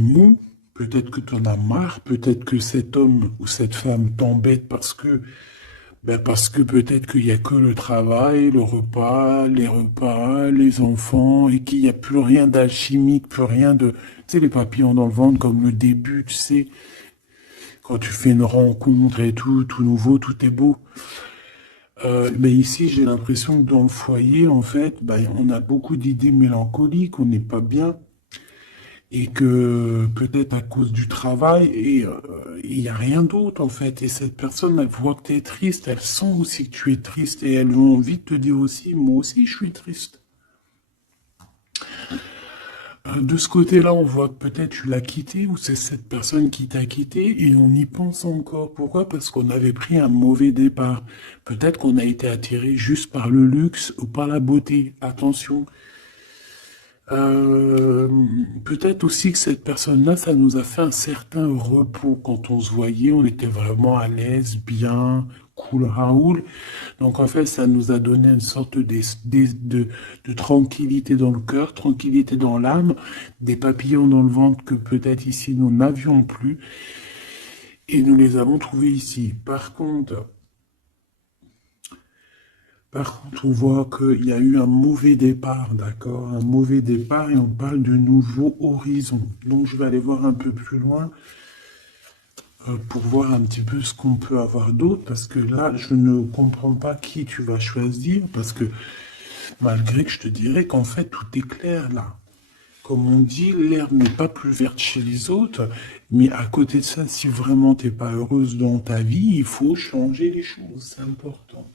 mou. Peut-être que tu en as marre. Peut-être que cet homme ou cette femme t'embête parce que peut-être qu'il n'y a que le travail, le repas, les enfants, et qu'il n'y a plus rien d'alchimique, plus rien de... Tu sais, les papillons dans le ventre, comme le début, tu sais, quand tu fais une rencontre et tout nouveau, tout est beau. Mais ici, j'ai l'impression que dans le foyer, en fait, on a beaucoup d'idées mélancoliques, on n'est pas bien, et que peut-être à cause du travail, et il n'y a rien d'autre, en fait. Et cette personne, elle voit que tu es triste, elle sent aussi que tu es triste, et elle a envie de te dire aussi, moi aussi, je suis triste. De ce côté-là, on voit que peut-être tu l'as quitté ou c'est cette personne qui t'a quitté et on y pense encore. Pourquoi? Parce qu'on avait pris un mauvais départ. Peut-être qu'on a été attiré juste par le luxe ou par la beauté. Attention. Peut-être aussi que cette personne-là, ça nous a fait un certain repos quand on se voyait. On était vraiment à l'aise, bien, cool, Raoul. Donc en fait, ça nous a donné une sorte de tranquillité dans le cœur, tranquillité dans l'âme, des papillons dans le ventre que peut-être ici nous n'avions plus et nous les avons trouvés ici. Par contre, on voit qu'il y a eu un mauvais départ, d'accord? Un mauvais départ et on parle de nouveaux horizons. Donc je vais aller voir un peu plus loin pour voir un petit peu ce qu'on peut avoir d'autre, parce que là, je ne comprends pas qui tu vas choisir, parce que malgré que je te dirais qu'en fait, tout est clair là. Comme on dit, l'herbe n'est pas plus verte chez les autres, mais à côté de ça, si vraiment tu n'es pas heureuse dans ta vie, il faut changer les choses, c'est important.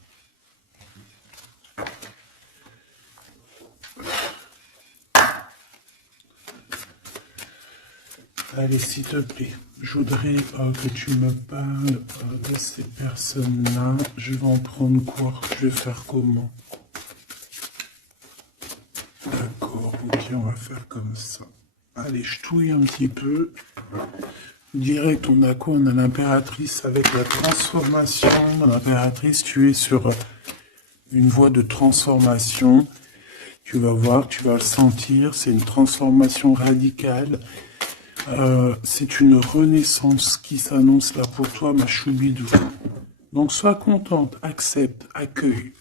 Allez, s'il te plaît, je voudrais que tu me parles de ces personnes-là. Je vais en prendre quoi? Je vais faire comment? D'accord, ok, on va faire comme ça. Allez, je touille un petit peu. Direct, on a quoi? On a l'impératrice avec la transformation. L'impératrice, tu es sur une voie de transformation. Tu vas voir, tu vas le sentir. C'est une transformation radicale. C'est une renaissance qui s'annonce là pour toi, ma choubidou. Donc sois contente, accepte, accueille.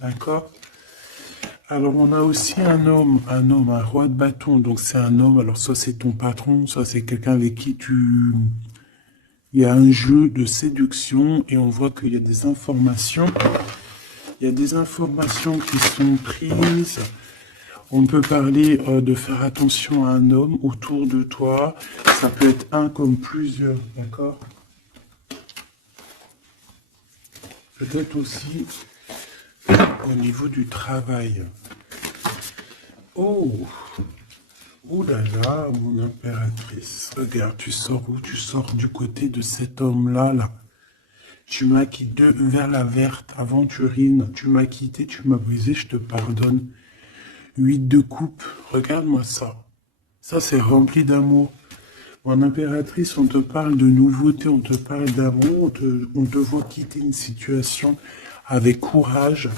D'accord? Alors on a aussi un roi de bâton. Donc c'est un homme, alors soit c'est ton patron, soit c'est quelqu'un avec qui tu... Il y a un jeu de séduction et on voit qu'il y a des informations. Il y a des informations qui sont prises. On peut parler de faire attention à un homme autour de toi. Ça peut être un comme plusieurs, d'accord? Peut-être aussi au niveau du travail. Oh, oh là là, mon impératrice. Regarde, tu sors où? Tu sors du côté de cet homme-là, là. Tu m'as quitté vers la verte, aventurine. Tu m'as quitté, tu m'as brisé, je te pardonne. 8 de coupe, regarde-moi ça. Ça, c'est rempli d'amour. Mon impératrice, on te parle de nouveauté, on te parle d'amour, on te voit quitter une situation avec courage.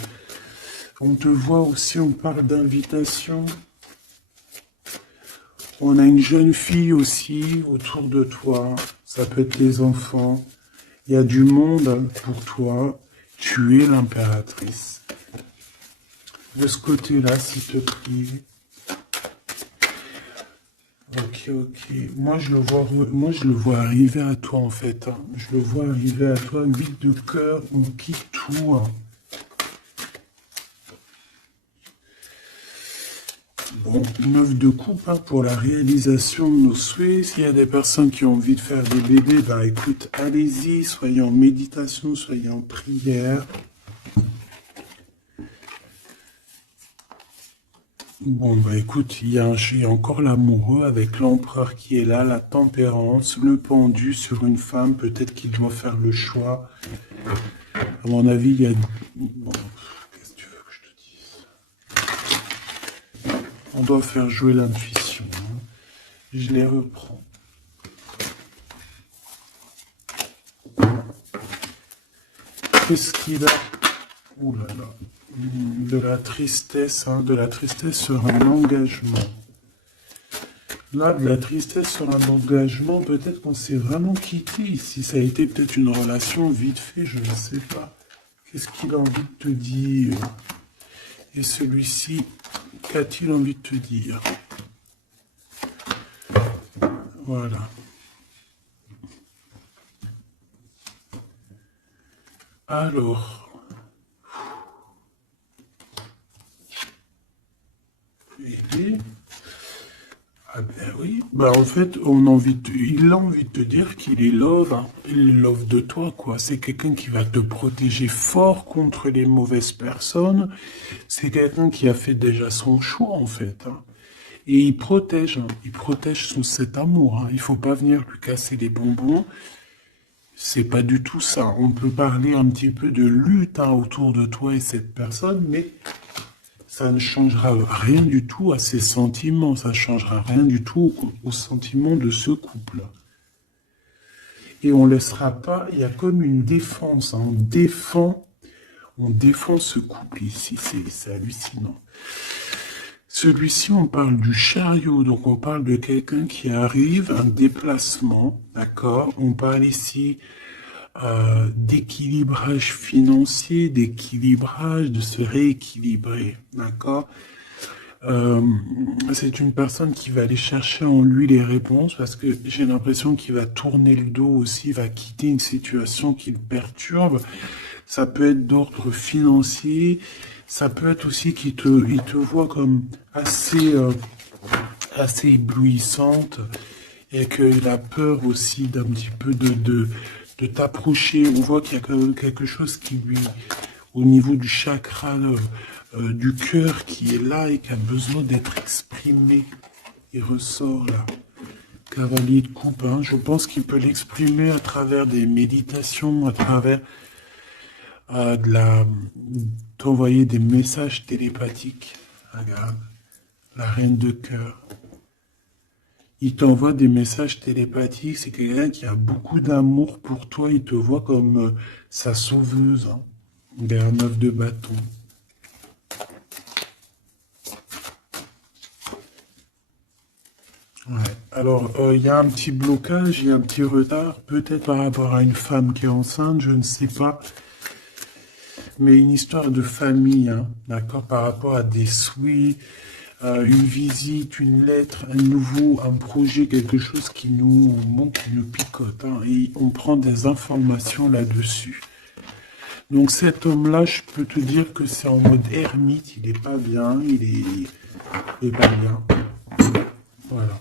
On te voit aussi, on parle d'invitation. On a une jeune fille aussi autour de toi. Ça peut être les enfants. Il y a du monde pour toi. Tu es l'impératrice. De ce côté-là, s'il te plaît. Ok, ok. Moi, je le vois arriver à toi, en fait. Hein. Je le vois arriver à toi, vide de cœur, on quitte tout. Hein. Bon, 9 de coupe hein, pour la réalisation de nos souhaits. S'il y a des personnes qui ont envie de faire des bébés, bah écoute, allez-y, soyez en méditation, soyez en prière. Bon, bah écoute, il y a encore l'amoureux avec l'empereur qui est là, la tempérance, le pendu sur une femme, peut-être qu'il doit faire le choix. À mon avis, il y a... Bon, qu'est-ce que tu veux que je te dise? On doit faire jouer l'intuition. Hein. Je les reprends. Qu'est-ce qu'il a? Ouh là là. De la tristesse, hein, de la tristesse sur un engagement. Là, de la tristesse sur un engagement, peut-être qu'on s'est vraiment quitté ici. Ça a été peut-être une relation vite fait, je ne sais pas. Qu'est-ce qu'il a envie de te dire? Et celui-ci, qu'a-t-il envie de te dire? Voilà. Alors... Ah ben oui, bah en fait, il a envie de te dire qu'il est love, hein. Il est love de toi, quoi. C'est quelqu'un qui va te protéger fort contre les mauvaises personnes. C'est quelqu'un qui a fait déjà son choix, en fait. Hein. Et il protège cet amour. Hein. Il faut pas venir lui casser les bonbons. C'est pas du tout ça. On peut parler un petit peu de lutte hein, autour de toi et cette personne, mais ça ne changera rien du tout à ses sentiments, ça ne changera rien du tout aux sentiments de ce couple. Et on ne laissera pas, il y a comme une défense, hein, on défend ce couple ici, c'est hallucinant. Celui-ci, on parle du chariot, donc on parle de quelqu'un qui arrive, un déplacement, d'accord? On parle ici d'équilibrage financier, d'équilibrage, de se rééquilibrer, d'accord? C'est une personne qui va aller chercher en lui les réponses parce que j'ai l'impression qu'il va tourner le dos aussi, va quitter une situation qui le perturbe. Ça peut être d'ordre financier, ça peut être aussi qu'il il te voit comme assez éblouissante et qu'il a peur aussi d'un petit peu de t'approcher. On voit qu'il y a quand même quelque chose qui lui, au niveau du chakra du cœur qui est là et qui a besoin d'être exprimé. Il ressort là. Cavalier de coupe, hein. Je pense qu'il peut l'exprimer à travers des méditations, à travers d'envoyer des messages télépathiques. Regarde, la reine de cœur. Il t'envoie des messages télépathiques. C'est quelqu'un qui a beaucoup d'amour pour toi. Il te voit comme sa sauveuse. Hein. Il est un 9 de bâton. Ouais. Alors, il y a un petit blocage, il y a un petit retard, peut-être par rapport à une femme qui est enceinte, je ne sais pas, mais une histoire de famille, hein, d'accord, par rapport à des souhaits, une visite, une lettre, un nouveau, un projet, quelque chose qui nous manque, qui nous picote, hein, et on prend des informations là-dessus. Donc cet homme-là, je peux te dire que c'est en mode ermite, il est pas bien, il est pas bien. Voilà.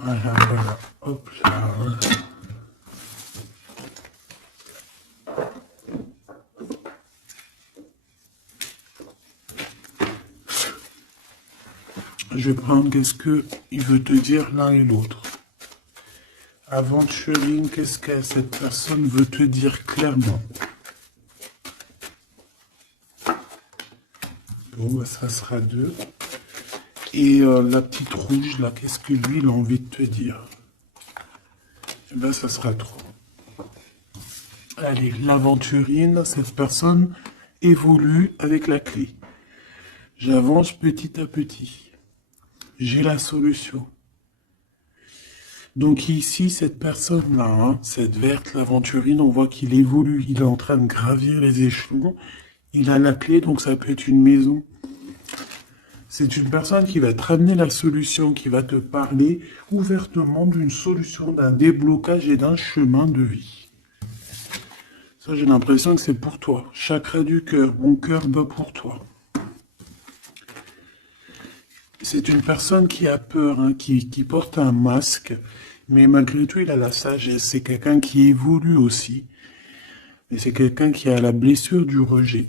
Voilà, voilà. Hop là. Voilà. Je vais prendre qu'est-ce que il veut te dire l'un et l'autre. Aventuring, qu'est-ce que cette personne veut te dire clairement? Bon, bah, ça sera deux. Et la petite rouge, là, qu'est-ce que lui, il a envie de te dire? Eh ben, ça sera trois. Allez, l'aventurine, cette personne évolue avec la clé. J'avance petit à petit. J'ai la solution. Donc ici, cette personne-là, hein, cette verte, l'aventurine, on voit qu'il évolue. Il est en train de gravir les échelons. Il a la clé, donc ça peut être une maison. C'est une personne qui va te ramener la solution, qui va te parler ouvertement d'une solution, d'un déblocage et d'un chemin de vie. Ça, j'ai l'impression que c'est pour toi. Chakra du cœur, mon cœur bat pour toi. C'est une personne qui a peur, hein, qui porte un masque, mais malgré tout, il a la sagesse. C'est quelqu'un qui évolue aussi. Et c'est quelqu'un qui a la blessure du rejet.